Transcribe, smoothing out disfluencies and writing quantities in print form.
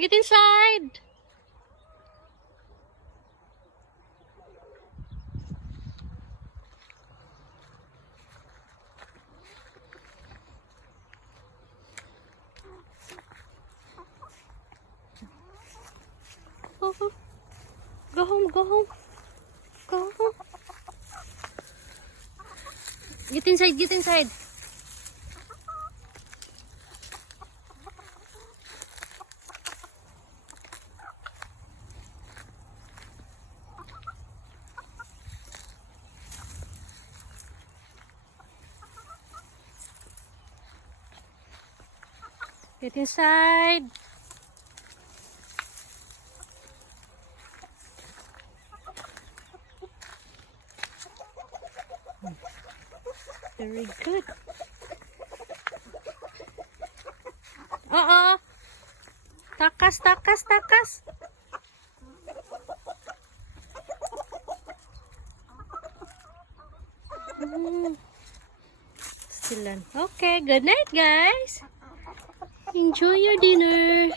Get inside. Oh, go home, go home. Go home. Get inside, get inside. Get inside. Very good. Oo. Takas, takas, takas. Still on. Okay, good night, guys. Enjoy your dinner.